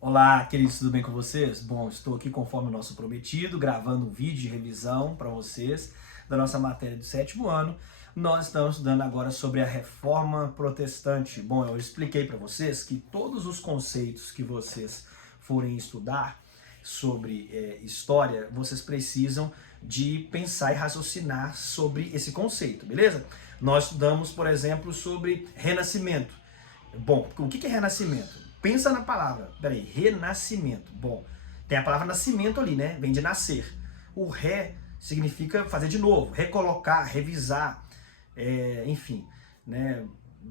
Olá, queridos, tudo bem com vocês? Bom, estou aqui conforme o nosso prometido, gravando um vídeo de revisão para vocês da nossa matéria do sétimo ano. Nós estamos estudando agora sobre a Reforma Protestante. Bom, eu expliquei para vocês que todos os conceitos que vocês forem estudar sobre história, vocês precisam de pensar e raciocinar sobre esse conceito, beleza? Nós estudamos, por exemplo, sobre renascimento. Bom, o que é renascimento? Pensa na palavra, peraí, renascimento. Bom, tem a palavra nascimento ali, né? Vem de nascer. O ré significa fazer de novo, recolocar, revisar, enfim, né?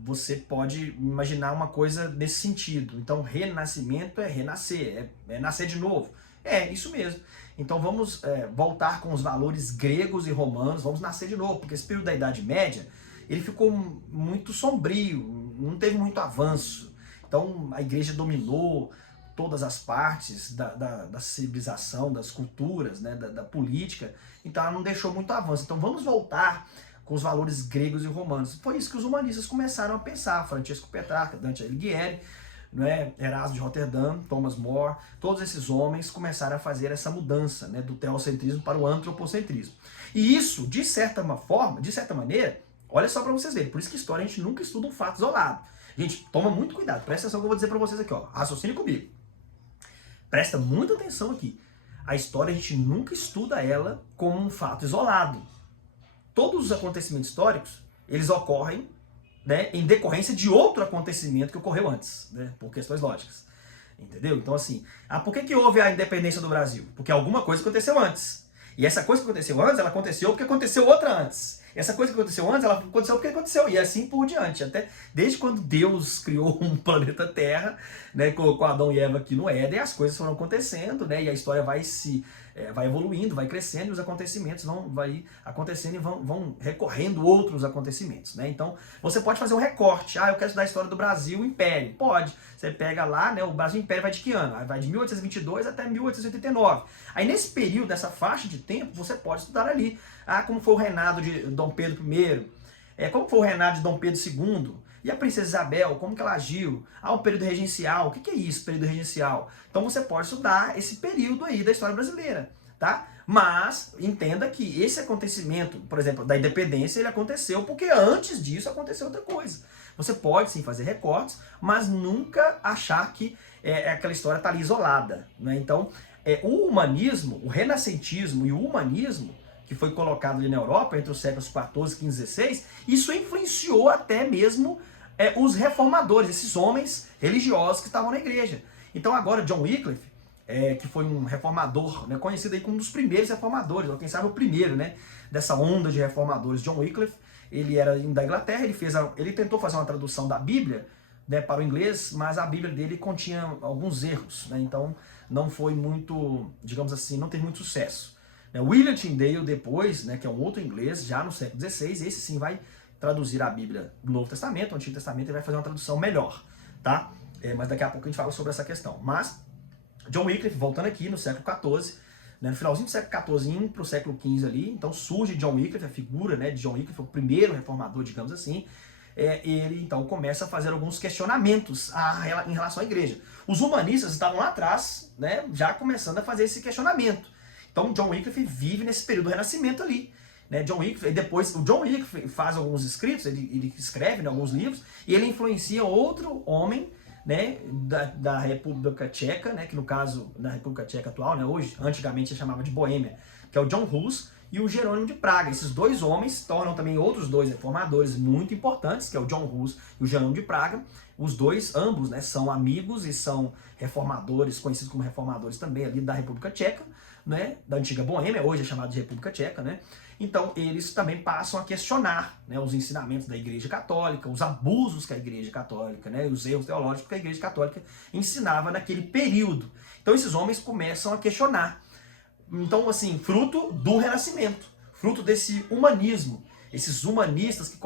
Você pode imaginar uma coisa nesse sentido. Então, renascimento é renascer, é nascer de novo. É, isso mesmo. Então vamos voltar com os valores gregos e romanos, vamos nascer de novo, porque esse período da Idade Média, ele ficou muito sombrio, não teve muito avanço. Então a igreja dominou todas as partes da civilização, das culturas, né, da política, então ela não deixou muito avanço. Então vamos voltar com os valores gregos e romanos. Foi isso que os humanistas começaram a pensar, Francesco Petrarca, Dante Alighieri, né, Erasmo de Roterdã, Thomas More, todos esses homens começaram a fazer essa mudança, né, do teocentrismo para o antropocentrismo. E isso, de certa forma, de certa maneira, olha só para vocês verem, por isso que história a gente nunca estuda um fato isolado. Gente, toma muito cuidado, presta atenção que eu vou dizer para vocês aqui, ó, raciocine comigo. Presta muita atenção aqui. A história a gente nunca estuda ela como um fato isolado. Todos os acontecimentos históricos, eles ocorrem, né, em decorrência de outro acontecimento que ocorreu antes, né, por questões lógicas. Entendeu? Então assim, por que houve a independência do Brasil? Porque alguma coisa aconteceu antes. E essa coisa que aconteceu antes, ela aconteceu porque aconteceu outra antes. Essa coisa que aconteceu antes, ela aconteceu porque aconteceu. E assim por diante. Até desde quando Deus criou um planeta Terra, né, colocou Adão e Eva aqui no Éden, as coisas foram acontecendo, né, e a história vai evoluindo, vai crescendo, e os acontecimentos vai acontecendo e vão recorrendo outros acontecimentos, né? Então, você pode fazer um recorte. Eu quero estudar a história do Brasil Império. Pode. Você pega lá, né, o Brasil Império vai de que ano? Vai de 1822 até 1889. Aí, nesse período, nessa faixa de tempo, você pode estudar ali. Como foi o reinado de Dom Pedro I, como foi o reinado de Dom Pedro II, e a princesa Isabel, como que ela agiu? O período regencial, o que é isso, período regencial? Então você pode estudar esse período aí da história brasileira, tá? Mas entenda que esse acontecimento, por exemplo, da independência, ele aconteceu porque antes disso aconteceu outra coisa. Você pode sim fazer recortes, mas nunca achar que aquela história está ali isolada, né? Então, o humanismo, o renascentismo e o humanismo, que foi colocado ali na Europa entre os séculos 14, 15 e 16, isso influenciou até mesmo os reformadores, esses homens religiosos que estavam na igreja. Então agora John Wycliffe, que foi um reformador, né, conhecido aí como um dos primeiros reformadores, ou quem sabe o primeiro, né, dessa onda de reformadores. John Wycliffe, ele era da Inglaterra, ele tentou fazer uma tradução da Bíblia, né, para o inglês, mas a Bíblia dele continha alguns erros, né, então não foi muito, digamos assim, não teve muito sucesso. William Tyndale depois, né, que é um outro inglês, já no século XVI, esse sim vai traduzir a Bíblia do Novo Testamento, o Antigo Testamento, ele vai fazer uma tradução melhor, tá? Mas daqui a pouco a gente fala sobre essa questão. Mas, John Wycliffe, voltando aqui no século XIV, né, no finalzinho do século XIV, indo para o século XV ali, então surge John Wycliffe, a figura, né, de John Wycliffe, o primeiro reformador, digamos assim. Ele então começa a fazer alguns questionamentos em relação à igreja. Os humanistas estavam lá atrás, né, já começando a fazer esse questionamento. Então John Wycliffe vive nesse período do Renascimento ali, né? John Wycliffe, depois o John Wycliffe faz alguns escritos, ele escreve, né, alguns livros, e ele influencia outro homem, né, da República Tcheca, né, que no caso da República Tcheca atual, né, hoje, antigamente se chamava de Boêmia, que é o John Hus e o Jerônimo de Praga. Esses dois homens tornam também outros dois reformadores muito importantes, que é o John Hus e o Jerônimo de Praga. Os dois, ambos, né, são amigos e são reformadores, conhecidos como reformadores também ali da República Tcheca, né, da antiga Boêmia, hoje é chamado de República Tcheca, né? Então eles também passam a questionar, né, os ensinamentos da Igreja Católica, os abusos que a Igreja Católica, né, os erros teológicos que a Igreja Católica ensinava naquele período. Então esses homens começam a questionar. Então, assim, fruto do Renascimento, fruto desse humanismo, esses humanistas que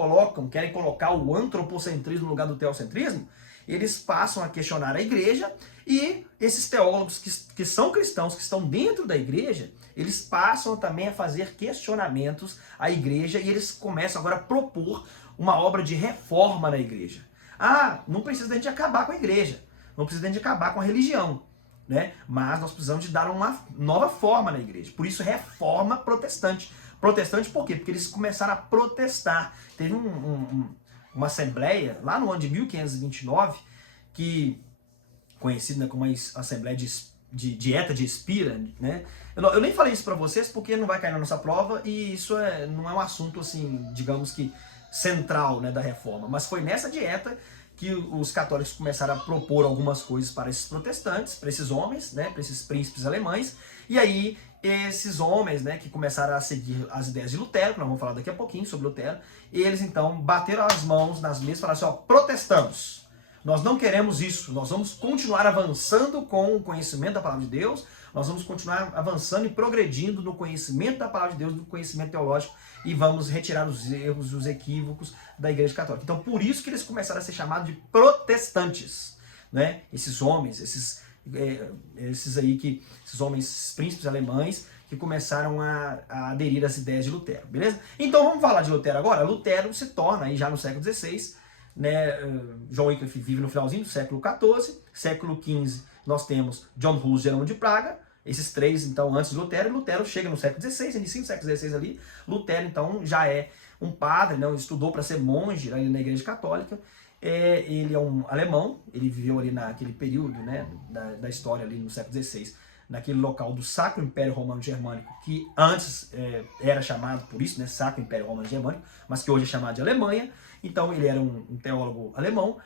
querem colocar o antropocentrismo no lugar do teocentrismo, eles passam a questionar a igreja, e esses teólogos que são cristãos, que estão dentro da igreja, eles passam também a fazer questionamentos à igreja, e eles começam agora a propor uma obra de reforma na igreja. Não precisa de a gente acabar com a igreja, não precisa de a gente acabar com a religião, né? Mas nós precisamos de dar uma nova forma na igreja. Por isso, reforma protestante. Protestante por quê? Porque eles começaram a protestar. Teve uma assembleia lá no ano de 1529, que conhecida, né, como a Assembleia de Dieta de Espira, né? Eu nem falei isso para vocês porque não vai cair na nossa prova e isso não é um assunto, assim, digamos que central, né, da reforma. Mas foi nessa dieta que os católicos começaram a propor algumas coisas para esses protestantes, para esses homens, né, para esses príncipes alemães, e aí esses homens, né, que começaram a seguir as ideias de Lutero, que nós vamos falar daqui a pouquinho sobre Lutero, eles então bateram as mãos nas mesas e falaram assim, ó, protestamos, nós não queremos isso, nós vamos continuar avançando com o conhecimento da palavra de Deus, nós vamos continuar avançando e progredindo no conhecimento da palavra de Deus, no conhecimento teológico, e vamos retirar os erros, os equívocos da Igreja Católica. Então, por isso que eles começaram a ser chamados de protestantes, né? Esses homens, esses homens, esses príncipes alemães, que começaram a aderir às ideias de Lutero, beleza? Então, vamos falar de Lutero agora. Lutero se torna, aí já no século XVI, né, John Wycliffe vive no finalzinho do século XIV, século XV nós temos John Hus, Jerônimo de Praga, esses três, então, antes de Lutero, e Lutero chega no século XVI, início do século XVI ali, Lutero, então, já é um padre, né, estudou para ser monge ali na Igreja Católica, ele é um alemão, ele viveu ali naquele período, né, da história ali no século XVI, naquele local do Sacro Império Romano Germânico, que antes era chamado por isso, né, Sacro Império Romano Germânico, mas que hoje é chamado de Alemanha. Então ele era um teólogo alemão,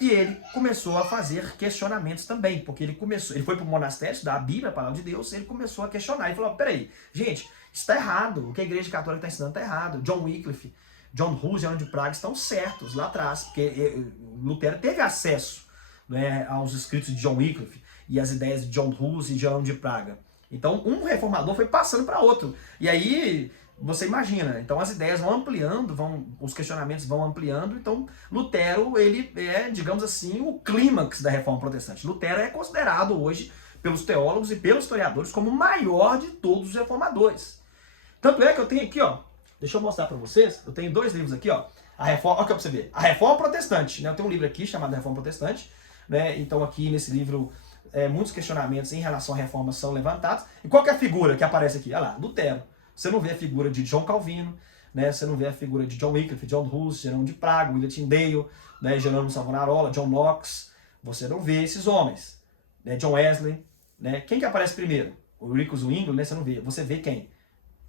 e ele começou a fazer questionamentos também, porque ele foi para o monastério estudar a Bíblia, a palavra de Deus, e ele começou a questionar, ele falou, peraí, gente, isso está errado, o que a Igreja Católica está ensinando está errado, John Wycliffe, John Hus, Jerônimo de Praga estão certos lá atrás, porque Lutero teve acesso, né, aos escritos de John Wycliffe e as ideias de John Hus e Jerônimo de Praga. Então um reformador foi passando para outro, e aí você imagina, então as ideias vão ampliando, os questionamentos vão ampliando, então Lutero, ele é, digamos assim, o clímax da reforma protestante. Lutero é considerado hoje, pelos teólogos e pelos historiadores, como o maior de todos os reformadores. Tanto é que eu tenho aqui, ó, deixa eu mostrar para vocês, eu tenho dois livros aqui, ó, a reforma, olha aqui pra você ver, a Reforma Protestante, né? Eu tenho um livro aqui chamado Reforma Protestante, né? Então aqui nesse livro, muitos questionamentos em relação à reforma são levantados. E qual que é a figura que aparece aqui? Olha lá, Lutero. Você não vê a figura de João Calvino, né? Você não vê a figura de John Wycliffe, John Hus, Jerônimo de Praga, William Tyndale, né? Jerônimo Savonarola, John Knox. Você não vê esses homens, né? John Wesley, né? Quem que aparece primeiro? O Ulrich Zwingli, né? Você não vê. Você vê quem?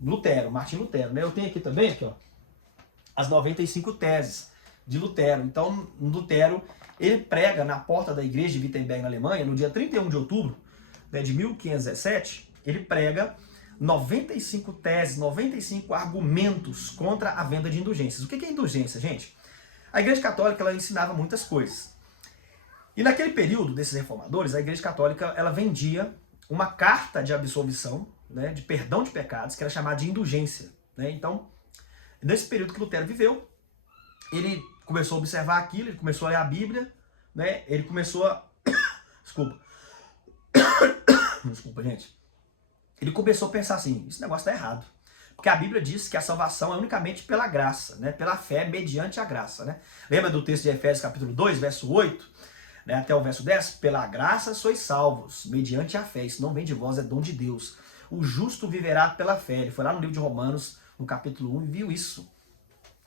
Lutero, Martim Lutero, né? Eu tenho aqui também, aqui, ó, as 95 teses de Lutero. Então, Lutero, ele prega na porta da igreja de Wittenberg, na Alemanha, no dia 31 de outubro, né, de 1517, ele prega 95 teses, 95 argumentos contra a venda de indulgências. O que é indulgência, gente? A Igreja Católica, ela ensinava muitas coisas. E naquele período desses reformadores, a Igreja Católica, ela vendia uma carta de absolvição, né, de perdão de pecados, que era chamada de indulgência, né? Então, nesse período que Lutero viveu, ele começou a observar aquilo, ele começou a ler a Bíblia, né? Ele começou a... Desculpa. Desculpa, gente. Ele começou a pensar assim, esse negócio está errado. Porque a Bíblia diz que a salvação é unicamente pela graça, né? Pela fé mediante a graça, né? Lembra do texto de Efésios capítulo 2, verso 8, né? Até o verso 10? Pela graça sois salvos, mediante a fé. Isso não vem de vós, é dom de Deus. O justo viverá pela fé. Ele foi lá no livro de Romanos, no capítulo 1, e viu isso.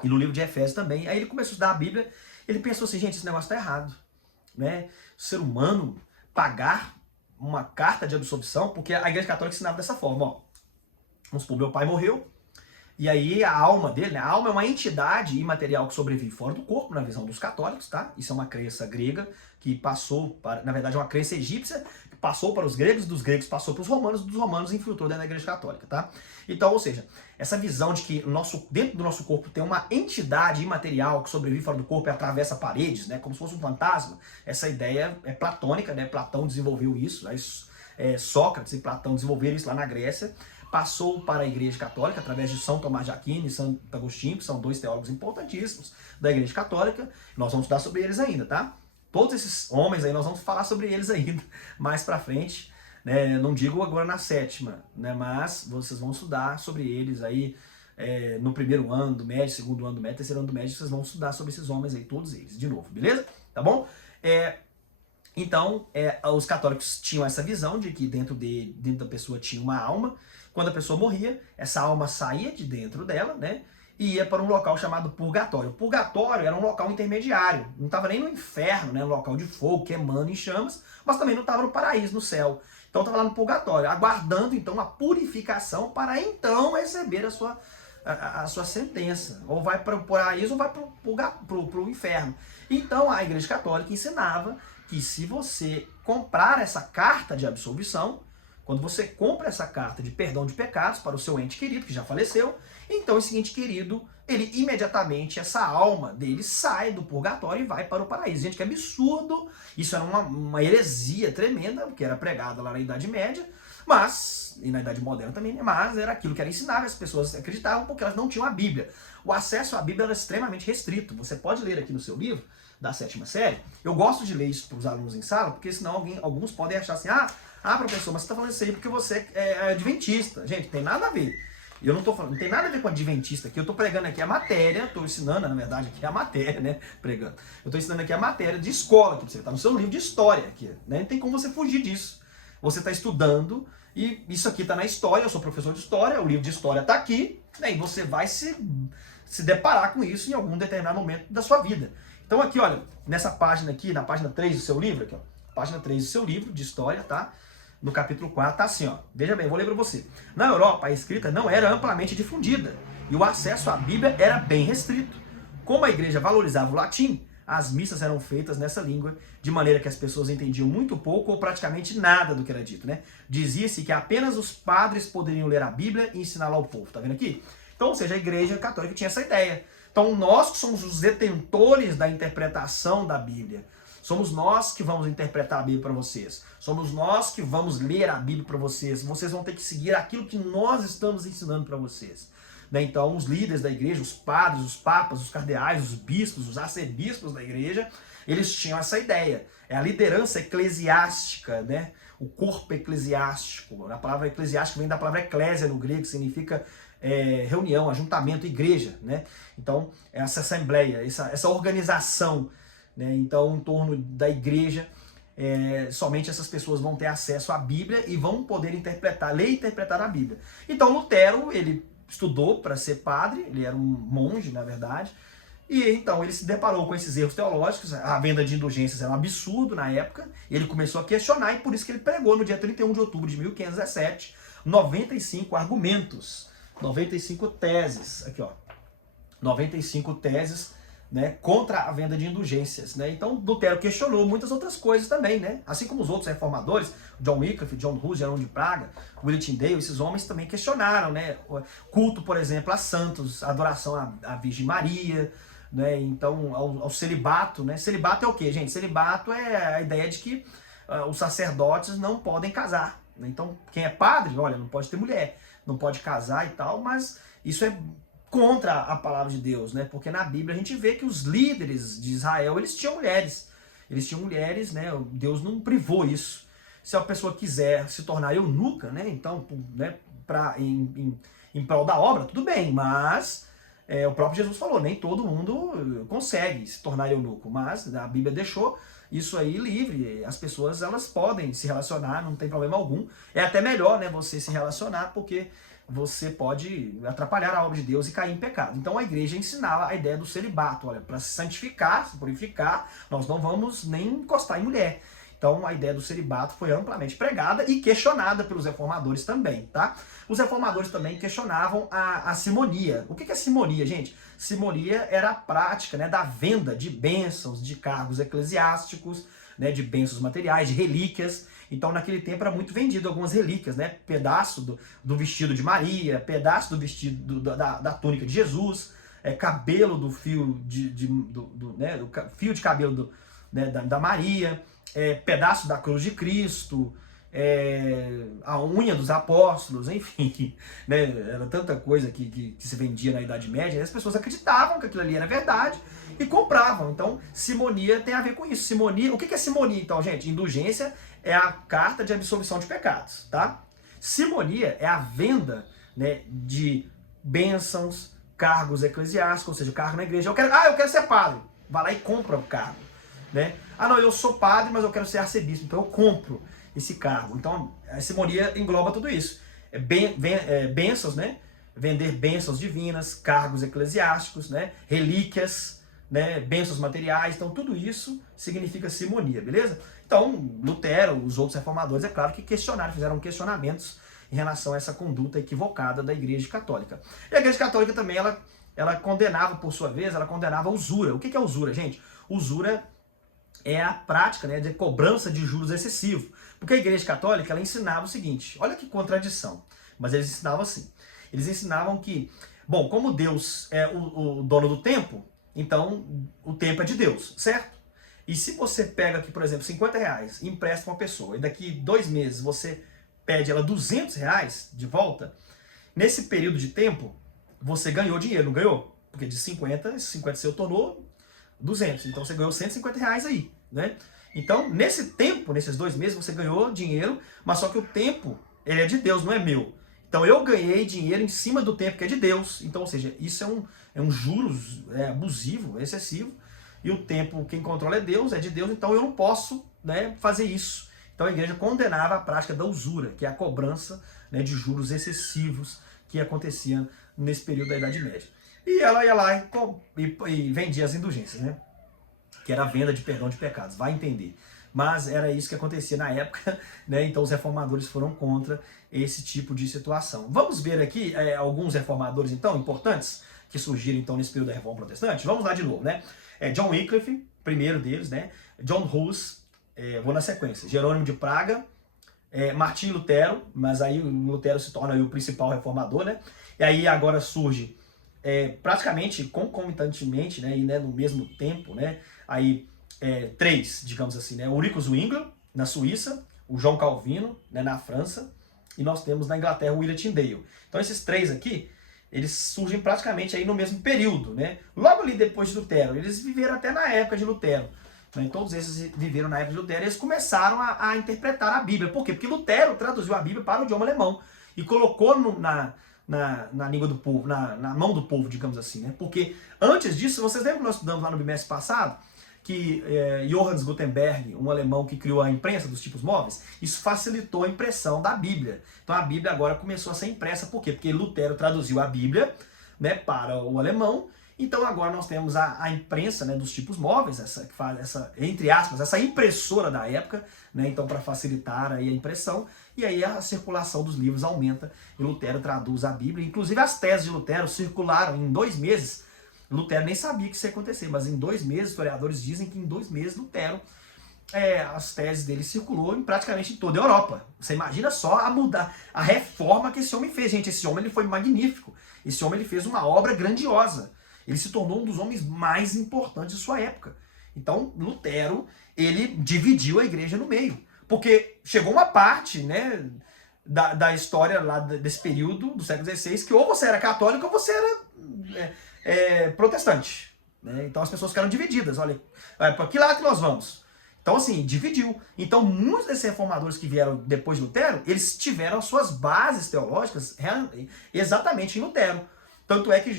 E no livro de Efésios também. Aí ele começou a estudar a Bíblia, ele pensou assim, gente, esse negócio está errado, né? O ser humano pagar uma carta de absolvição, porque a Igreja Católica ensinava dessa forma, ó. Vamos supor, meu pai morreu, e aí a alma dele, né? A alma é uma entidade imaterial que sobrevive fora do corpo, na visão dos católicos, tá? Isso é uma crença grega que passou para, na verdade, é uma crença egípcia, que passou para os gregos, dos gregos passou para os romanos, dos romanos infiltrou dentro da Igreja Católica, tá? Então, ou seja, essa visão de que dentro do nosso corpo tem uma entidade imaterial que sobrevive fora do corpo e atravessa paredes, né? Como se fosse um fantasma, essa ideia é platônica, né? Platão desenvolveu isso, né? Sócrates e Platão desenvolveram isso lá na Grécia, passou para a Igreja Católica através de São Tomás de Aquino e Santo Agostinho, que são dois teólogos importantíssimos da Igreja Católica. Nós vamos estudar sobre eles ainda, tá? Todos esses homens aí, nós vamos falar sobre eles ainda mais pra frente, né? Não digo agora na sétima, né? Mas vocês vão estudar sobre eles aí no primeiro ano do médio, segundo ano do médio, terceiro ano do médio, vocês vão estudar sobre esses homens aí, todos eles, de novo, beleza? Tá bom? Então, os católicos tinham essa visão de que dentro da pessoa tinha uma alma. Quando a pessoa morria, essa alma saía de dentro dela, né? E ia para um local chamado purgatório. O purgatório era um local intermediário. Não estava nem no inferno, né? Um local de fogo, queimando em chamas, mas também não estava no paraíso, no céu. Então estava lá no purgatório, aguardando então a purificação para então receber a sua sentença. Ou vai para o paraíso ou vai para o inferno. Então a Igreja Católica ensinava que se você comprar essa carta de absolvição, quando você compra essa carta de perdão de pecados para o seu ente querido, que já faleceu, então esse ente querido, ele imediatamente, essa alma dele sai do purgatório e vai para o paraíso. Gente, que absurdo! Isso era uma heresia tremenda, que era pregada lá na Idade Média, mas, e na Idade Moderna também, né? Mas era aquilo que era ensinado, as pessoas acreditavam porque elas não tinham a Bíblia. O acesso à Bíblia era extremamente restrito. Você pode ler aqui no seu livro, da 7ª série. Eu gosto de ler isso para os alunos em sala, porque senão alguns podem achar assim, professor, mas você está falando isso aí porque você é adventista. Gente, tem nada a ver. Eu não tô falando, não tem nada a ver com adventista aqui. Eu estou pregando aqui a matéria, estou ensinando, na verdade, aqui a matéria, né? Pregando. Eu estou ensinando aqui a matéria de escola, que você está no seu livro de história aqui, né? Não tem como você fugir disso. Você está estudando e isso aqui está na história. Eu sou professor de história, o livro de história está aqui, né? E você vai se deparar com isso em algum determinado momento da sua vida. Então aqui, olha, nessa página aqui, na página 3 do seu livro, aqui, ó, página 3 do seu livro de história, tá? No capítulo 4, tá assim, ó. Veja bem, vou ler para você. Na Europa, a escrita não era amplamente difundida e o acesso à Bíblia era bem restrito. Como a igreja valorizava o latim, as missas eram feitas nessa língua, de maneira que as pessoas entendiam muito pouco ou praticamente nada do que era dito, né? Dizia-se que apenas os padres poderiam ler a Bíblia e ensiná-la ao povo, tá vendo aqui? Então, ou seja, a igreja católica tinha essa ideia. Então, nós que somos os detentores da interpretação da Bíblia, somos nós que vamos interpretar a Bíblia para vocês. Somos nós que vamos ler a Bíblia para vocês. Vocês vão ter que seguir aquilo que nós estamos ensinando para vocês. Né? Então, os líderes da igreja, os padres, os papas, os cardeais, os bispos, os arcebispos da igreja, eles tinham essa ideia. É a liderança eclesiástica, né? O corpo eclesiástico. A palavra eclesiástico vem da palavra eclésia no grego, que significa reunião, ajuntamento, igreja. Né? Então, essa assembleia, essa organização, né? Então, em torno da igreja, somente essas pessoas vão ter acesso à Bíblia e vão poder ler e interpretar a Bíblia. Então, Lutero, ele estudou para ser padre, ele era um monge, na verdade, e então ele se deparou com esses erros teológicos. A venda de indulgências era um absurdo na época, ele começou a questionar e por isso que ele pregou no dia 31 de outubro de 1517, 95 argumentos, 95 teses, aqui ó, 95 teses, né, contra a venda de indulgências, né? Então Lutero questionou muitas outras coisas também, né? Assim como os outros reformadores, John Wycliffe, John Hus, Jerônimo de Praga, William Tyndale, esses homens também questionaram, né? Culto, por exemplo, a santos, adoração à Virgem Maria, né? Então ao celibato, né? Celibato é o quê, gente? Celibato é a ideia de que os sacerdotes não podem casar, né? Então quem é padre, olha, não pode ter mulher, não pode casar e tal, mas isso é contra a palavra de Deus, né? Porque na Bíblia a gente vê que os líderes de Israel, eles tinham mulheres, né? Deus não privou isso. Se a pessoa quiser se tornar eunuca, né? Então, né? Em prol da obra, tudo bem, mas o próprio Jesus falou, nem todo mundo consegue se tornar eunuco, mas a Bíblia deixou isso aí livre, as pessoas elas podem se relacionar, não tem problema algum. É até melhor, né, você se relacionar, porque você pode atrapalhar a obra de Deus e cair em pecado. Então a igreja ensinava a ideia do celibato, olha, para se santificar, se purificar, nós não vamos nem encostar em mulher. Então a ideia do celibato foi amplamente pregada e questionada pelos reformadores também, tá? Os reformadores também questionavam a simonia. O que é simonia, gente? Simonia era a prática, né, da venda de bênçãos, de cargos eclesiásticos, né, de bênçãos materiais, de relíquias. Então naquele tempo era muito vendido algumas relíquias, né? Pedaço do vestido de Maria, pedaço do vestido da túnica de Jesus, cabelo do fio né, do fio de cabelo da Maria, pedaço da cruz de Cristo, a unha dos apóstolos, enfim, né? Era tanta coisa que se vendia na Idade Média, e as pessoas acreditavam que aquilo ali era verdade e compravam. Então, simonia tem a ver com isso. Simonia, o que é simonia, então, gente? Indulgência é a carta de absolvição de pecados, tá? Simonia é a venda, né, de bênçãos, cargos eclesiásticos, ou seja, cargo na igreja. Eu quero ser padre. Vai lá e compra o cargo. né? Ah, não, eu sou padre, mas eu quero ser arcebispo, então eu compro esse cargo. Então, a simonia engloba tudo isso. Bênçãos, né? Vender bênçãos divinas, cargos eclesiásticos, né? Relíquias, né? Bênçãos materiais. Então, tudo isso significa simonia, beleza? Então, Lutero, os outros reformadores, é claro que questionaram, fizeram questionamentos em relação a essa conduta equivocada da Igreja Católica. E a Igreja Católica também, ela condenava, por sua vez, ela condenava a usura. O que é usura, gente? Usura é a prática, né, de cobrança de juros excessivo. Porque a Igreja Católica, ela ensinava o seguinte, olha que contradição, mas eles ensinavam assim. Eles ensinavam que, bom, como Deus é o dono do tempo, então o tempo é de Deus, certo? E se você pega aqui, por exemplo, R$ 50 e empresta para uma pessoa, e daqui 2 meses você pede ela R$ 200 de volta, nesse período de tempo, você ganhou dinheiro, não ganhou? Porque de 50, esse 50 seu tornou 200, então você ganhou R$ 150 aí, né? Então, nesse tempo, nesses 2 meses, você ganhou dinheiro, mas só que o tempo, ele é de Deus, não é meu. Então, eu ganhei dinheiro em cima do tempo que é de Deus. Então, ou seja, isso é um juros abusivo, excessivo, e o tempo, quem controla é Deus, é de Deus, então eu não posso, né, fazer isso. Então, a igreja condenava a prática da usura, que é a cobrança, né, de juros excessivos que acontecia nesse período da Idade Média. E ela ia lá e vendia as indulgências, né? Que era a venda de perdão de pecados, vai entender. Mas era isso que acontecia na época, né? Então os reformadores foram contra esse tipo de situação. Vamos ver aqui alguns reformadores, então, importantes, que surgiram, então, nesse período da Reforma Protestante. Vamos lá de novo, né? John Wycliffe, primeiro deles, né? John Hus, vou na sequência. Jerônimo de Praga, Martim Lutero, mas aí o Lutero se torna aí o principal reformador, né? E aí agora surge praticamente concomitantemente, né, e né, no mesmo tempo, né, aí 3, digamos assim, né, Ulrich Zwingli, na Suíça, o João Calvino, né, na França, e nós temos na Inglaterra o William Tyndale. Então esses 3 aqui, eles surgem praticamente aí no mesmo período, né, logo ali depois de Lutero, eles viveram até na época de Lutero, né, todos esses viveram na época de Lutero, e eles começaram a interpretar a Bíblia. Por quê? Porque Lutero traduziu a Bíblia para o idioma alemão, e colocou na língua do povo, na mão do povo, digamos assim, né? Porque antes disso, vocês lembram que nós estudamos lá no bimestre passado, que Johannes Gutenberg, um alemão que criou a imprensa dos tipos móveis, isso facilitou a impressão da Bíblia. Então a Bíblia agora começou a ser impressa, por quê? Porque Lutero traduziu a Bíblia, né, para o alemão, então agora nós temos a imprensa, né, dos tipos móveis, entre aspas, essa impressora da época, né, então para facilitar aí a impressão, e aí a circulação dos livros aumenta, e Lutero traduz a Bíblia. Inclusive as teses de Lutero circularam em 2 meses, Lutero nem sabia que isso ia acontecer, mas em 2 meses, historiadores dizem que em 2 meses Lutero, as teses dele circulou praticamente em toda a Europa. Você imagina só a reforma que esse homem fez. Gente, esse homem ele foi magnífico, esse homem ele fez uma obra grandiosa. Ele se tornou um dos homens mais importantes de sua época. Então, Lutero, ele dividiu a igreja no meio. Porque chegou uma parte, né, da história lá desse período, do século XVI, que ou você era católico ou você era protestante. Né? Então as pessoas ficaram divididas. Olha, para que lado que nós vamos? Então, assim, dividiu. Então, muitos desses reformadores que vieram depois de Lutero, eles tiveram as suas bases teológicas exatamente em Lutero. Tanto é que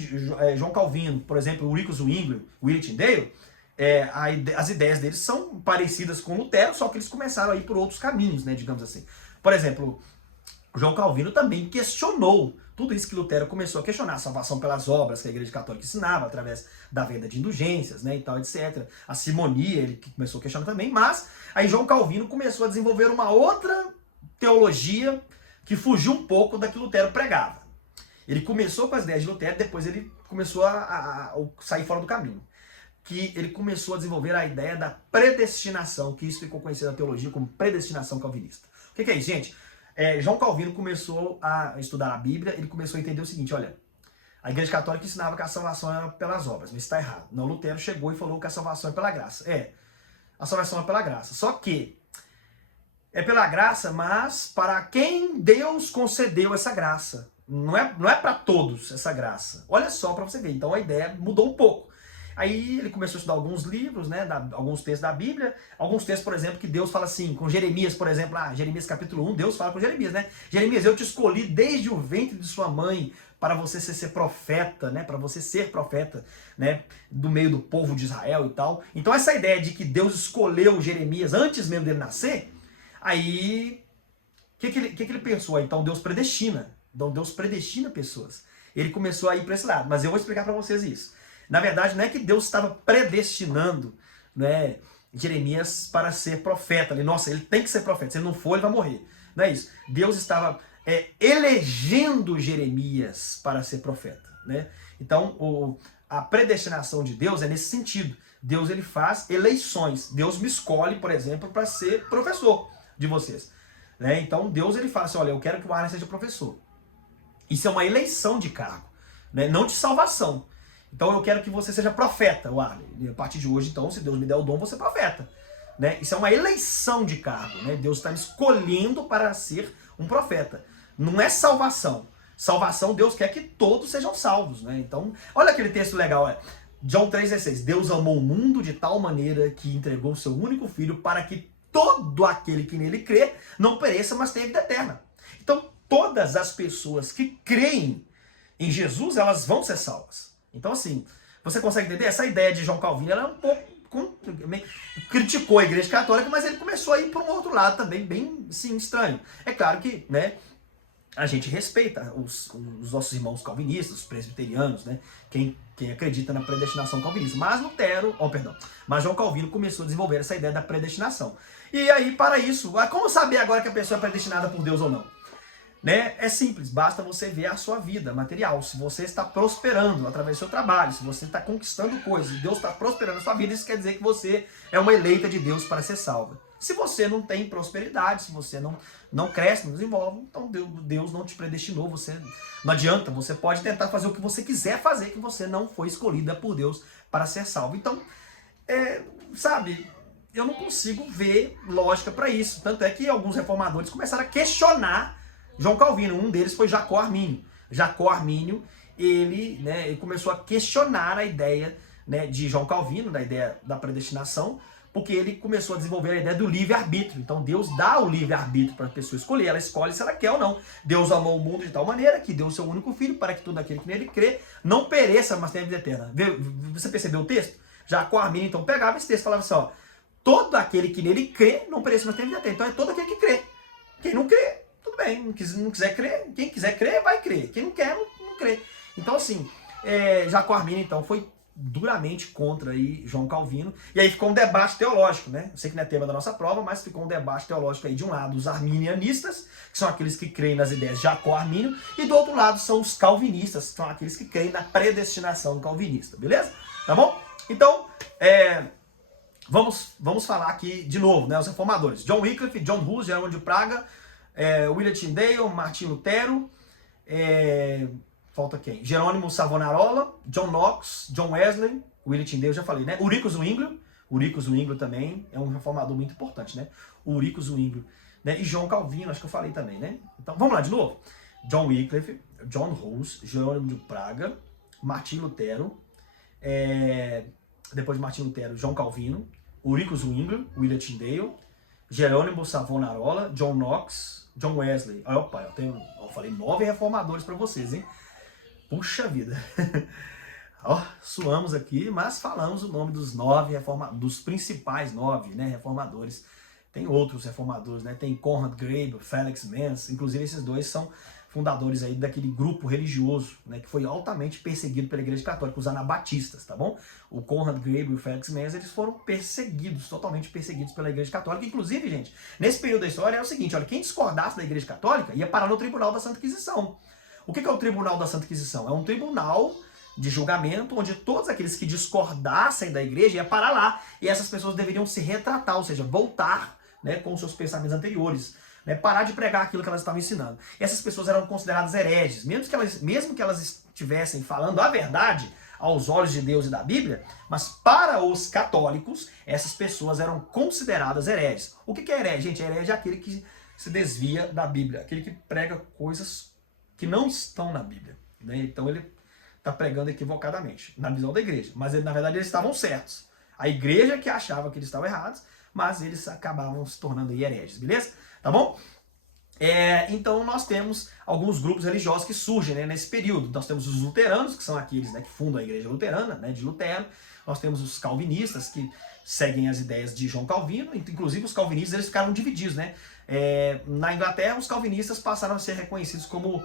João Calvino, por exemplo, Ulrich Zwingli, William Tyndale, as ideias deles são parecidas com Lutero, só que eles começaram a ir por outros caminhos, né, digamos assim. Por exemplo, João Calvino também questionou tudo isso que Lutero começou a questionar, a salvação pelas obras que a Igreja Católica ensinava, através da venda de indulgências, né, e tal, etc. A simonia, ele começou a questionar também, mas aí João Calvino começou a desenvolver uma outra teologia que fugiu um pouco da que Lutero pregava. Ele começou com as ideias de Lutero, depois ele começou a sair fora do caminho. Que ele começou a desenvolver a ideia da predestinação, que isso ficou conhecido na teologia como predestinação calvinista. O que é isso, gente? João Calvino começou a estudar a Bíblia, ele começou a entender o seguinte, olha, a Igreja Católica ensinava que a salvação era pelas obras, mas está errado. Não, Lutero chegou e falou que a salvação é pela graça. A salvação é pela graça. Só que é pela graça, mas para quem Deus concedeu essa graça. Não é para todos essa graça. Olha só para você ver. Então a ideia mudou um pouco. Aí ele começou a estudar alguns livros, né, alguns textos da Bíblia, alguns textos, por exemplo, que Deus fala assim, com Jeremias, por exemplo, Jeremias capítulo 1, Deus fala com Jeremias, né? Jeremias, eu te escolhi desde o ventre de sua mãe para você ser profeta, né, para você ser profeta, né, do meio do povo de Israel e tal. Então essa ideia de que Deus escolheu Jeremias antes mesmo dele nascer, aí o que ele pensou? Então Deus predestina. Então Deus predestina pessoas. Ele começou a ir para esse lado, mas eu vou explicar para vocês isso. Na verdade, não é que Deus estava predestinando, né, Jeremias para ser profeta. Nossa, ele tem que ser profeta. Se ele não for, ele vai morrer. Não é isso. Deus estava elegendo Jeremias para ser profeta, né? Então, a predestinação de Deus é nesse sentido. Deus ele faz eleições. Deus me escolhe, por exemplo, para ser professor de vocês. Né? Então Deus ele fala assim, olha, eu quero que o Arlen seja professor. Isso é uma eleição de cargo, né? Não de salvação. Então eu quero que você seja profeta, Arlen. A partir de hoje, então, se Deus me der o dom, vou ser profeta. Né? Isso é uma eleição de cargo. Né? Deus está me escolhendo para ser um profeta. Não é salvação. Salvação, Deus quer que todos sejam salvos. Né? Então, olha aquele texto legal, João 3,16. Deus amou o mundo de tal maneira que entregou o seu único filho para que todo aquele que nele crê não pereça, mas tenha vida eterna. Então, todas as pessoas que creem em Jesus, elas vão ser salvas. Então, assim, você consegue entender? Essa ideia de João Calvino, ela é um pouco... criticou a Igreja Católica, mas ele começou a ir para um outro lado também, bem, sim, estranho. É claro que, né, a gente respeita os nossos irmãos calvinistas, os presbiterianos, né, quem acredita na predestinação calvinista. Mas mas João Calvino começou a desenvolver essa ideia da predestinação. E aí, para isso, como saber agora que a pessoa é predestinada por Deus ou não? Né? É simples, basta você ver a sua vida material. Se você está prosperando através do seu trabalho, se você está conquistando coisas, Deus está prosperando a sua vida, isso quer dizer que você é uma eleita de Deus para ser salva. Se você não tem prosperidade, se você não cresce, não desenvolve, então Deus não te predestinou, não adianta, você pode tentar fazer o que você quiser fazer, que você não foi escolhida por Deus para ser salvo. Então, sabe, eu não consigo ver lógica para isso. Tanto é que alguns reformadores começaram a questionar João Calvino. Um deles foi Jacó Armínio. Jacó Armínio, ele começou a questionar a ideia, né, de João Calvino, da ideia da predestinação, porque ele começou a desenvolver a ideia do livre-arbítrio. Então Deus dá o livre-arbítrio para a pessoa escolher, ela escolhe se ela quer ou não. Deus amou o mundo de tal maneira que deu o seu único filho para que todo aquele que nele crê não pereça, mas tenha vida eterna. Você percebeu o texto? Jacó Armínio então pegava esse texto e falava assim, ó, todo aquele que nele crê não pereça, mas tenha vida eterna. Então é todo aquele que crê. Quem não crê, tudo bem, não quiser crer, quem quiser crer, vai crer. Quem não quer, não crê. Então, assim, Jacó Armínio, então, foi duramente contra aí João Calvino. E aí ficou um debate teológico, né? Eu sei que não é tema da nossa prova, mas ficou um debate teológico aí. De um lado, os arminianistas, que são aqueles que creem nas ideias de Jacó Armínio, e do outro lado são os calvinistas, que são aqueles que creem na predestinação calvinista, beleza? Tá bom? Então, vamos falar aqui de novo, né? Os reformadores. John Wycliffe, John Hus, Jerônimo de Praga, William Tyndale, Martim Lutero, falta quem? Jerônimo Savonarola, John Knox, John Wesley, William Tyndale, eu já falei, né? Ulrico Zwingli também é um reformador muito importante, né? Ulrico Zwingli, né? E João Calvino, acho que eu falei também, né? Então, vamos lá de novo. John Wycliffe, John Hus, Jerônimo de Praga, Martim Lutero, depois de Martim Lutero, João Calvino, Ulrico Zwingli, William Tyndale, Jerônimo Savonarola, John Knox, John Wesley. Opa, eu falei 9 reformadores para vocês, hein? Puxa vida. Suamos aqui, mas falamos o nome dos 9 reformadores, dos principais 9, né, reformadores. Tem outros reformadores, né? Tem Conrad Grebel, Felix Manz, inclusive esses dois são fundadores aí daquele grupo religioso, né, que foi altamente perseguido pela Igreja Católica, os anabatistas, tá bom? O Conrad Grebel e o Felix Manz, eles foram perseguidos, totalmente perseguidos pela Igreja Católica. Inclusive, gente, nesse período da história é o seguinte, olha, quem discordasse da Igreja Católica ia parar no Tribunal da Santa Inquisição. O que é o Tribunal da Santa Inquisição? É um tribunal de julgamento onde todos aqueles que discordassem da Igreja iam parar lá, e essas pessoas deveriam se retratar, ou seja, voltar, né, com os seus pensamentos anteriores, né, parar de pregar aquilo que elas estavam ensinando. Essas pessoas eram consideradas hereges, mesmo que elas estivessem falando a verdade aos olhos de Deus e da Bíblia, mas para os católicos, essas pessoas eram consideradas hereges. O que é herege? Gente, herege é aquele que se desvia da Bíblia, aquele que prega coisas que não estão na Bíblia, né? Então ele está pregando equivocadamente, na visão da igreja. Mas na verdade eles estavam certos. A igreja que achava que eles estavam errados, mas eles acabavam se tornando hereges, beleza? Tá bom? Então nós temos alguns grupos religiosos que surgem, né, nesse período. Nós temos os luteranos, que são aqueles, né, que fundam a igreja luterana, né, de Lutero. Nós temos os calvinistas, que seguem as ideias de João Calvino. Inclusive os calvinistas eles ficaram divididos, né? Na Inglaterra os calvinistas passaram a ser reconhecidos como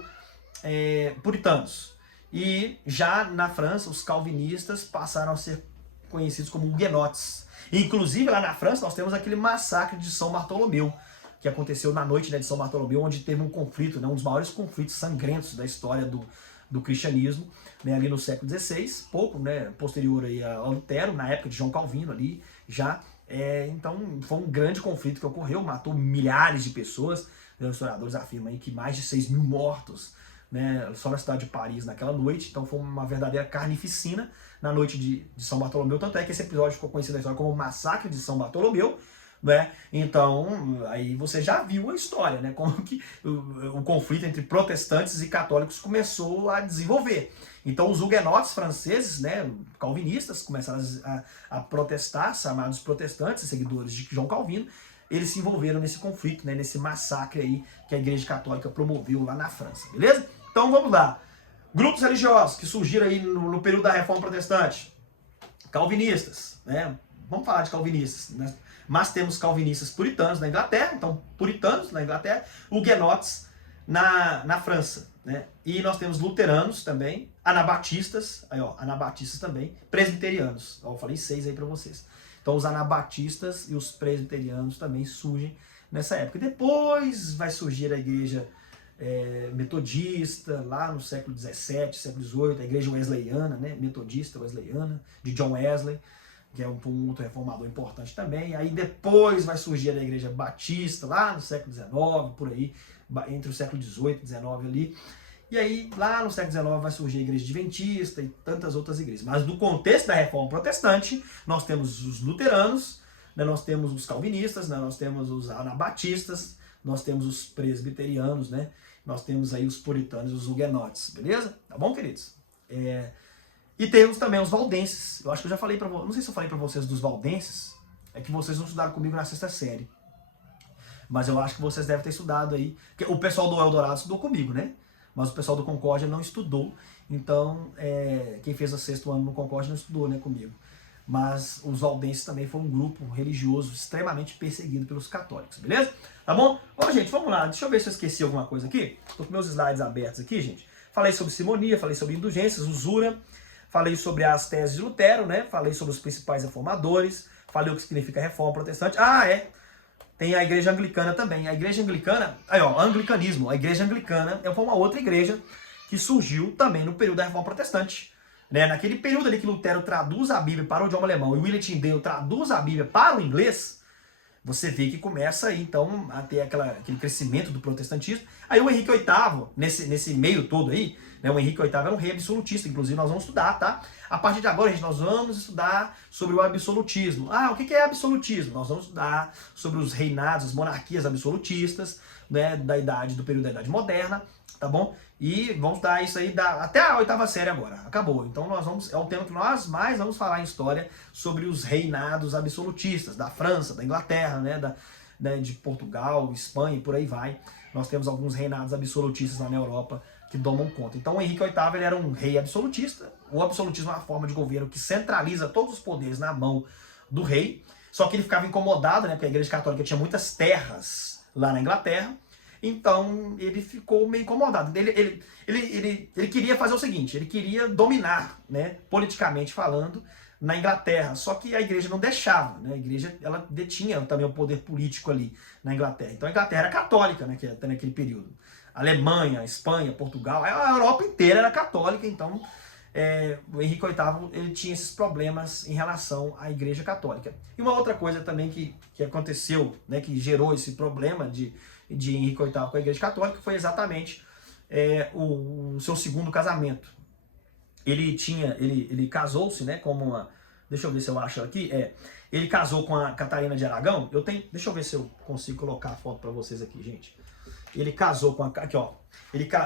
puritanos. E já na França os calvinistas passaram a ser conhecidos como huguenotes. Inclusive lá na França nós temos aquele massacre de São Bartolomeu, que aconteceu na noite, né, de São Bartolomeu, onde teve um conflito, né, um dos maiores conflitos sangrentos da história do cristianismo, né, ali no século XVI, pouco, né, posterior aí a Lutero, na época de João Calvino ali já. Então foi um grande conflito que ocorreu, matou milhares de pessoas, né, os historiadores afirmam aí que mais de 6.000 mortos, né, só na cidade de Paris naquela noite. Então foi uma verdadeira carnificina na noite de São Bartolomeu, tanto é que esse episódio ficou conhecido na história como o Massacre de São Bartolomeu, né? Então, aí você já viu a história, né? Como que o conflito entre protestantes e católicos começou a desenvolver. Então, os huguenotes franceses, né, calvinistas, começaram a protestar, chamados protestantes, seguidores de João Calvino. Eles se envolveram nesse conflito, né, nesse massacre aí que a Igreja Católica promoveu lá na França, beleza? Então, vamos lá. Grupos religiosos que surgiram aí no período da Reforma Protestante. Calvinistas, né? Vamos falar de calvinistas, né? Mas temos calvinistas puritanos na Inglaterra, então puritanos na Inglaterra, huguenotes na França, né? E nós temos luteranos também, anabatistas, aí ó, anabatistas também, presbiterianos. Ó, eu falei 6 aí para vocês. Então os anabatistas e os presbiterianos também surgem nessa época. Depois vai surgir a igreja metodista, lá no século XVII, século XVIII, a igreja wesleyana, né? Metodista wesleyana, de John Wesley, que é um outro reformador importante também. Aí depois vai surgir a igreja batista, lá no século XIX, por aí, entre o século XVIII e XIX ali. E aí, lá no século XIX, vai surgir a igreja adventista e tantas outras igrejas. Mas no contexto da Reforma Protestante, nós temos os luteranos, né, nós temos os calvinistas, né, nós temos os anabatistas, nós temos os presbiterianos, né, nós temos aí os puritanos e os huguenotes, beleza? Tá bom, queridos? E temos também os valdenses. Eu acho que eu já falei para vocês, não sei se eu falei para vocês dos valdenses, é que vocês não estudaram comigo na 6ª série. Mas eu acho que vocês devem ter estudado aí. O pessoal do Eldorado estudou comigo, né? Mas o pessoal do Concórdia não estudou. Então, quem fez o 6º ano no Concórdia não estudou, né, comigo. Mas os valdenses também foram um grupo religioso extremamente perseguido pelos católicos, beleza? Tá bom? Bom, gente, vamos lá. Deixa eu ver se eu esqueci alguma coisa aqui. Estou com meus slides abertos aqui, gente. Falei sobre simonia, falei sobre indulgências, usura. Falei sobre as teses de Lutero, né? Falei sobre os principais reformadores. Falei o que significa reforma protestante. Tem a igreja anglicana também. A igreja anglicana, aí ó, anglicanismo. A igreja anglicana foi uma outra igreja que surgiu também no período da reforma protestante. Né? Naquele período ali que Lutero traduz a Bíblia para o idioma alemão e William Tyndale traduz a Bíblia para o inglês, você vê que começa aí, então, a ter aquele crescimento do protestantismo. Aí o Henrique VIII, nesse meio todo aí, né, o Henrique VIII era um rei absolutista, inclusive nós vamos estudar, tá? A partir de agora, gente, nós vamos estudar sobre o absolutismo. O que é absolutismo? Nós vamos estudar sobre os reinados, as monarquias absolutistas, né, do período da Idade Moderna, tá bom? E vamos dar isso aí até a 8ª série agora. Acabou. Então é um tema que nós mais vamos falar em história sobre os reinados absolutistas da França, da Inglaterra, né, de Portugal, Espanha e por aí vai. Nós temos alguns reinados absolutistas lá na Europa que tomam conta. Então o Henrique VIII ele era um rei absolutista. O absolutismo é uma forma de governo que centraliza todos os poderes na mão do rei. Só que ele ficava incomodado, né, porque a Igreja Católica tinha muitas terras lá na Inglaterra. Então ele ficou meio incomodado. Ele queria fazer o seguinte, ele queria dominar, né, politicamente falando, na Inglaterra. Só que a igreja não deixava, né? A igreja ela detinha também o poder político ali na Inglaterra. Então a Inglaterra era católica, né, até naquele período. A Alemanha, a Espanha, Portugal, a Europa inteira era católica. Então o Henrique VIII ele tinha esses problemas em relação à igreja católica. E uma outra coisa também que aconteceu, né, que gerou esse problema de Henrique VIII com a igreja católica foi exatamente o seu segundo casamento. Ele casou-se, né, como uma... Deixa eu ver se eu acho aqui. Ele casou com a Catarina de Aragão. Deixa eu ver se eu consigo colocar a foto para vocês aqui, gente. ele casou com a... Aqui, ó.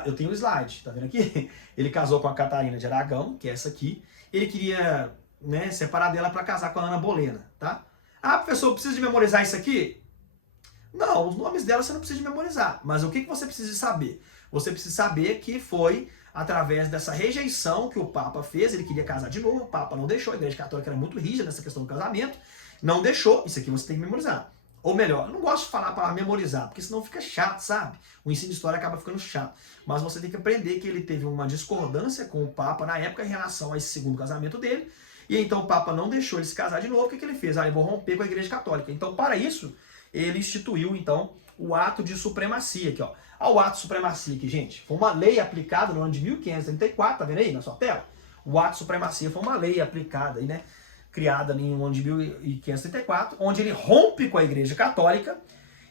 Eu tenho o slide, tá vendo aqui? Ele casou com a Catarina de Aragão, que é essa aqui. Ele queria, né, separar dela para casar com a Ana Bolena, tá? Ah, professor, precisa de memorizar isso aqui? Não, os nomes dela você não precisa de memorizar. Mas o que você precisa saber? Você precisa saber que foi através dessa rejeição que o Papa fez. Ele queria casar de novo, o Papa não deixou. A Igreja Católica era muito rígida nessa questão do casamento. Não deixou. Isso aqui você tem que memorizar. Ou melhor, eu não gosto de falar para memorizar, porque senão fica chato, sabe? O ensino de história acaba ficando chato. Mas você tem que aprender que ele teve uma discordância com o Papa na época em relação a esse segundo casamento dele. E então o Papa não deixou ele se casar de novo. O que ele fez? Eu vou romper com a Igreja Católica. Então, para isso, ele instituiu, então, o ato de supremacia aqui, ó. Olha o ato de supremacia aqui, gente. Foi uma lei aplicada no ano de 1534, tá vendo aí na sua tela? O ato de supremacia foi uma lei aplicada aí, né? Criada no ano de 1534, onde ele rompe com a Igreja Católica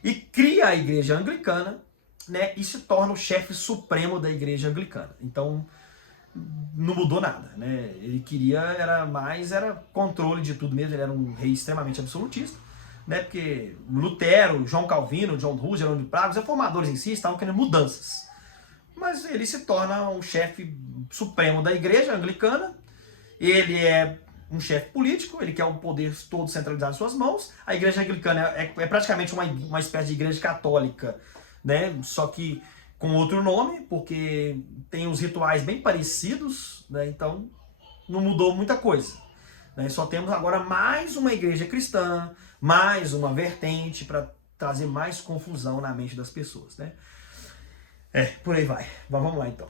e cria a Igreja Anglicana, né? E se torna o chefe supremo da Igreja Anglicana. Então, não mudou nada, né? Ele queria, era controle de tudo mesmo, ele era um rei extremamente absolutista, né? Porque Lutero, João Calvino, John Hus, Jerônimo de Praga, os reformadores em si estavam querendo mudanças. Mas ele se torna um chefe supremo da Igreja Anglicana, ele é um chefe político, ele quer o poder todo centralizado em suas mãos. A Igreja Anglicana é praticamente uma espécie de Igreja Católica, né? Só que com outro nome, porque tem os rituais bem parecidos, né? Então não mudou muita coisa, né? Só temos agora mais uma igreja cristã, mais uma vertente para trazer mais confusão na mente das pessoas, né? Por aí vai. Mas vamos lá então.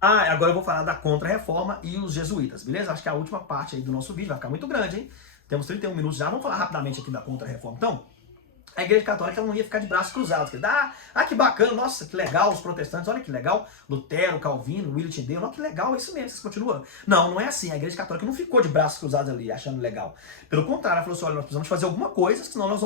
Agora eu vou falar da Contra-Reforma e os jesuítas, beleza? Acho que é a última parte aí do nosso vídeo, vai ficar muito grande, hein? Temos 31 minutos já, vamos falar rapidamente aqui da Contra-Reforma. Então, a Igreja Católica não ia ficar de braços cruzados. Que bacana, nossa, que legal, os protestantes, olha que legal, Lutero, Calvino, William Tyndale, olha que legal, é isso mesmo, vocês continuam. Não é assim, a Igreja Católica não ficou de braços cruzados ali, achando legal. Pelo contrário, ela falou assim, olha, nós precisamos fazer alguma coisa, senão nós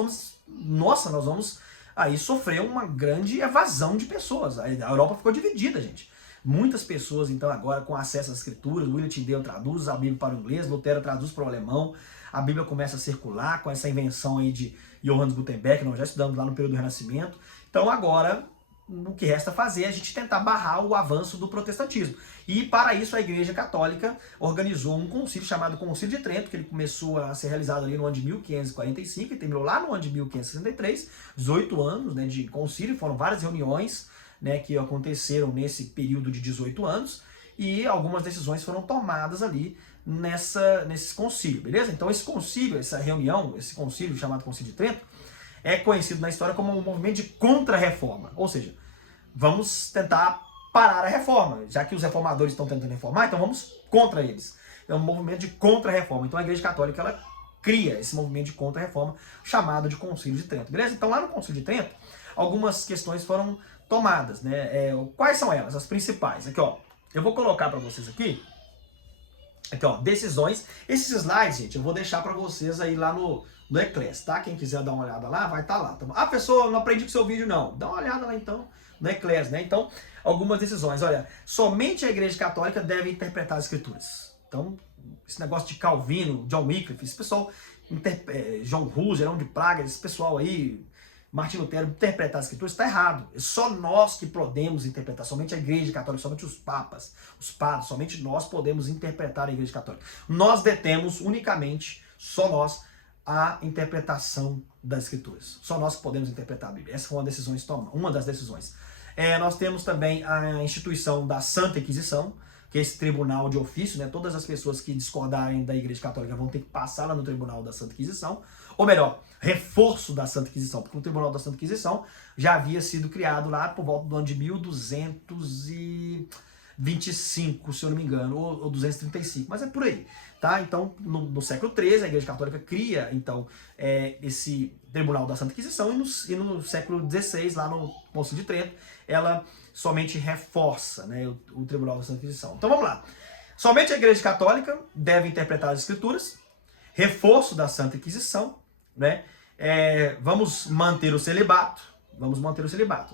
vamos aí sofrer uma grande evasão de pessoas. A Europa ficou dividida, gente. Muitas pessoas, então, agora com acesso às escrituras, William Tyndale traduz a Bíblia para o inglês, Lutero traduz para o alemão, a Bíblia começa a circular com essa invenção aí de Johannes Gutenberg, nós já estudamos lá no período do Renascimento. Então agora, o que resta fazer é a gente tentar barrar o avanço do protestantismo. E para isso a Igreja Católica organizou um concílio chamado Concílio de Trento, que ele começou a ser realizado ali no ano de 1545 e terminou lá no ano de 1563, 18 anos, né, de concílio, foram várias reuniões, né, que aconteceram nesse período de 18 anos, e algumas decisões foram tomadas ali nesse concílio, beleza? Então esse concílio, essa reunião, esse concílio chamado Concílio de Trento, é conhecido na história como um movimento de contra-reforma, ou seja, vamos tentar parar a reforma, já que os reformadores estão tentando reformar, então vamos contra eles. É um movimento de contra-reforma. Então a Igreja Católica, ela cria esse movimento de contra-reforma chamado de Concílio de Trento, beleza? Então lá no Concílio de Trento, algumas questões foram tomadas, né? Quais são elas? As principais. Aqui, ó, eu vou colocar para vocês aqui, ó, decisões. Esses slides, gente, eu vou deixar para vocês aí lá no Eclés, tá? Quem quiser dar uma olhada lá, vai estar lá. Tá? Pessoa, não aprendi com o seu vídeo, não. Dá uma olhada lá, então, no Eclés, né? Então, algumas decisões. Olha, somente a Igreja Católica deve interpretar as Escrituras. Então, esse negócio de Calvino, John Wycliffe, esse pessoal, John Hus, Jerônimo de Praga, esse pessoal aí, Martim Lutero, interpretar as Escrituras, está errado. É só nós que podemos interpretar, somente a Igreja Católica, somente os papas, os padres, somente nós podemos interpretar a Igreja Católica. Nós detemos unicamente, só nós, a interpretação das Escrituras. Só nós que podemos interpretar a Bíblia. Essa foi uma das decisões. Nós temos também a instituição da Santa Inquisição, que é esse tribunal de ofício, né? Todas as pessoas que discordarem da Igreja Católica vão ter que passar lá no tribunal da Santa Inquisição. Ou melhor, reforço da Santa Inquisição, porque o Tribunal da Santa Inquisição já havia sido criado lá por volta do ano de 1225, se eu não me engano, ou 235, mas é por aí, tá? Então, no século XIII, a Igreja Católica cria, então, esse Tribunal da Santa Inquisição, e no século XVI, lá no Concílio de Trento, ela somente reforça, né, o Tribunal da Santa Inquisição. Então, vamos lá. Somente a Igreja Católica deve interpretar as Escrituras, reforço da Santa Inquisição, né? Vamos manter o celibato.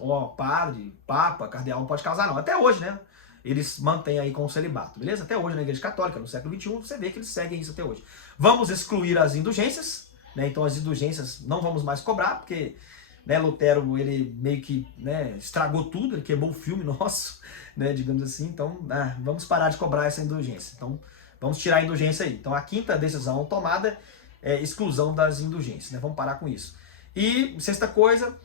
Ó, padre, papa, cardeal não pode casar não. Até hoje, né? Eles mantêm aí com o celibato, beleza? Até hoje na Igreja Católica, no século XXI, você vê que eles seguem isso até hoje. Vamos excluir as indulgências, né? Então as indulgências não vamos mais cobrar, porque né? Lutero, ele meio que, né, estragou tudo, ele queimou o filme nosso, né, digamos assim. Então, vamos parar de cobrar essa indulgência. Então, vamos tirar a indulgência aí. Então, a quinta decisão tomada é exclusão das indulgências, né? Vamos parar com isso. E, sexta coisa,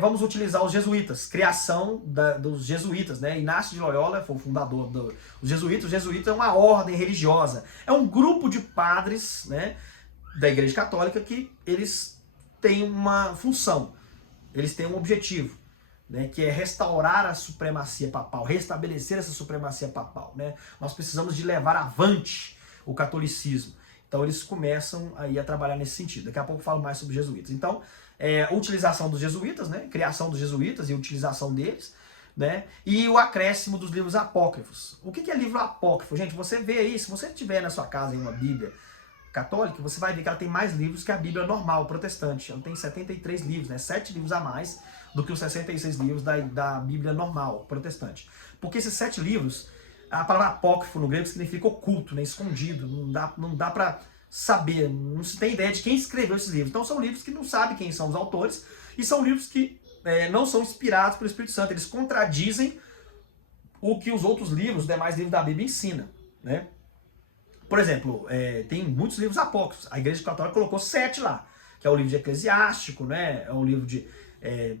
vamos utilizar os jesuítas, criação dos jesuítas, né? Inácio de Loyola foi o fundador dos jesuítas. Os jesuítas é uma ordem religiosa, é um grupo de padres, né, da Igreja Católica que eles têm uma função, eles têm um objetivo, né, que é restaurar a supremacia papal, restabelecer essa supremacia papal, né? Nós precisamos de levar avante o catolicismo. Então eles começam aí a trabalhar nesse sentido. Daqui a pouco eu falo mais sobre os jesuítas. Então, utilização dos jesuítas, né? Criação dos jesuítas e utilização deles, né? E o acréscimo dos livros apócrifos. O que é livro apócrifo? Gente, você vê aí, se você tiver na sua casa em uma Bíblia católica, você vai ver que ela tem mais livros que a Bíblia normal, protestante. Ela tem 73 livros, né? 7 livros a mais do que os 66 livros da Bíblia normal, protestante. Porque esses 7 livros, a palavra apócrifo no grego significa oculto, né? Escondido, não dá para saber, não se tem ideia de quem escreveu esses livros. Então são livros que não sabem quem são os autores, e são livros que não são inspirados pelo Espírito Santo, eles contradizem o que os outros livros, os demais livros da Bíblia ensinam, né? Por exemplo, tem muitos livros apócrifos, a Igreja Católica colocou 7 lá, que é o livro de Eclesiástico, né? É o livro de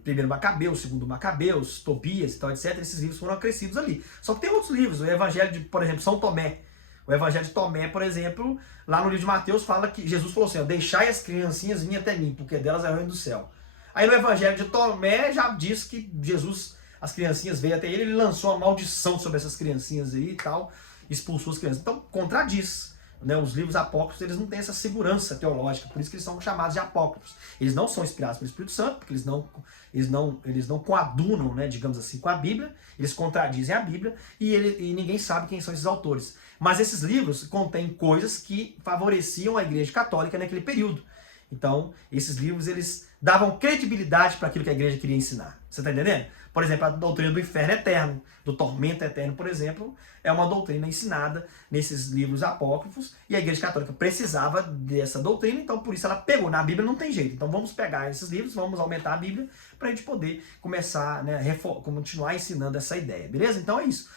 primeiro Macabeus, segundo Macabeus, Tobias e tal, etc. Esses livros foram acrescidos ali. Só que tem outros livros, o Evangelho de, por exemplo, São Tomé. O Evangelho de Tomé, por exemplo, lá no livro de Mateus fala que Jesus falou assim, ó, deixai as criancinhas virem até mim, porque delas é o reino do céu. Aí no Evangelho de Tomé já diz que Jesus, as criancinhas veio até ele lançou uma maldição sobre essas criancinhas aí e tal, expulsou as crianças. Então contradiz, né? Os livros apócrifos, eles não têm essa segurança teológica, por isso que eles são chamados de apócrifos. Eles não são inspirados pelo Espírito Santo, porque eles não coadunam, né, digamos assim, com a Bíblia, eles contradizem a Bíblia e ninguém sabe quem são esses autores. Mas esses livros contêm coisas que favoreciam a Igreja Católica naquele período. Então, esses livros, eles davam credibilidade para aquilo que a igreja queria ensinar. Você está entendendo? Por exemplo, a doutrina do inferno eterno, do tormento eterno, por exemplo, é uma doutrina ensinada nesses livros apócrifos, e a Igreja Católica precisava dessa doutrina, então por isso ela pegou. Na Bíblia não tem jeito, então vamos pegar esses livros, vamos aumentar a Bíblia, para a gente poder começar, né, continuar ensinando essa ideia, beleza? Então é isso.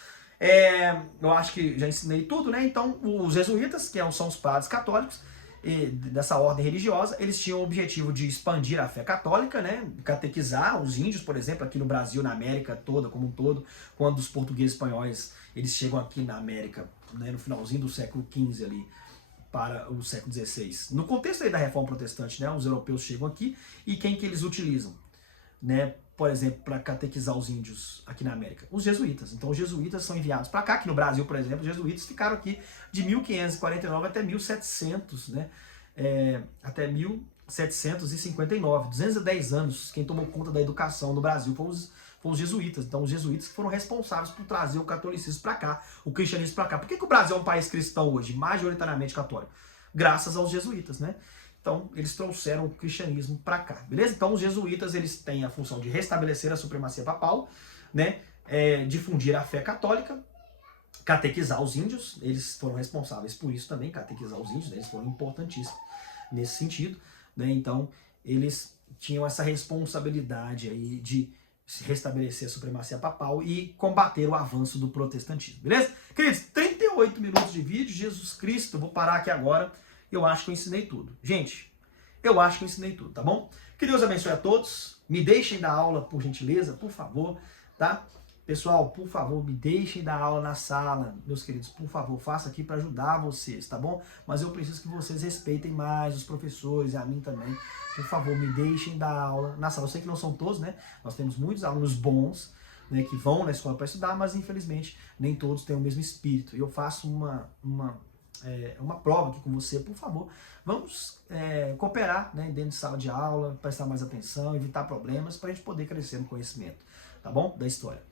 Eu acho que já ensinei tudo, né? Então, os jesuítas, que são os padres católicos, dessa ordem religiosa, eles tinham o objetivo de expandir a fé católica, né? Catequizar os índios, por exemplo, aqui no Brasil, na América toda, como um todo, quando os portugueses espanhóis eles chegam aqui na América, né, no finalzinho do século XV ali, para o século XVI. No contexto aí da Reforma Protestante, né, os europeus chegam aqui e quem que eles utilizam, né? Por exemplo, para catequizar os índios aqui na América? Os jesuítas. Então os jesuítas são enviados para cá, aqui no Brasil, por exemplo, os jesuítas ficaram aqui de 1549 até 1700, né? Até 1759, 210 anos. Quem tomou conta da educação no Brasil foram os jesuítas. Então os jesuítas que foram responsáveis por trazer o catolicismo para cá, o cristianismo para cá. Por que o Brasil é um país cristão hoje, majoritariamente católico? Graças aos jesuítas, né? Então, eles trouxeram o cristianismo para cá, beleza? Então, os jesuítas, eles têm a função de restabelecer a supremacia papal, né? Difundir a fé católica, catequizar os índios, eles foram responsáveis por isso também, catequizar os índios, né? Eles foram importantíssimos nesse sentido, né? Então, eles tinham essa responsabilidade aí de restabelecer a supremacia papal e combater o avanço do protestantismo, beleza? Queridos, 38 minutos de vídeo, Jesus Cristo, vou parar aqui agora. Eu acho que eu ensinei tudo. Gente, eu acho que eu ensinei tudo, tá bom? Que Deus abençoe a todos. Me deixem dar aula, por gentileza, por favor, tá? Pessoal, por favor, me deixem dar aula na sala, meus queridos. Por favor, faça aqui para ajudar vocês, tá bom? Mas eu preciso que vocês respeitem mais os professores e a mim também. Por favor, me deixem dar aula na sala. Eu sei que não são todos, né? Nós temos muitos alunos bons, né, que vão na escola para estudar, mas infelizmente nem todos têm o mesmo espírito. E eu faço uma prova aqui com você, por favor, vamos cooperar, né, dentro de sala de aula, prestar mais atenção, evitar problemas, para a gente poder crescer no conhecimento, tá bom? Da história.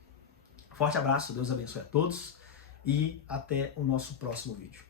Forte abraço, Deus abençoe a todos e até o nosso próximo vídeo.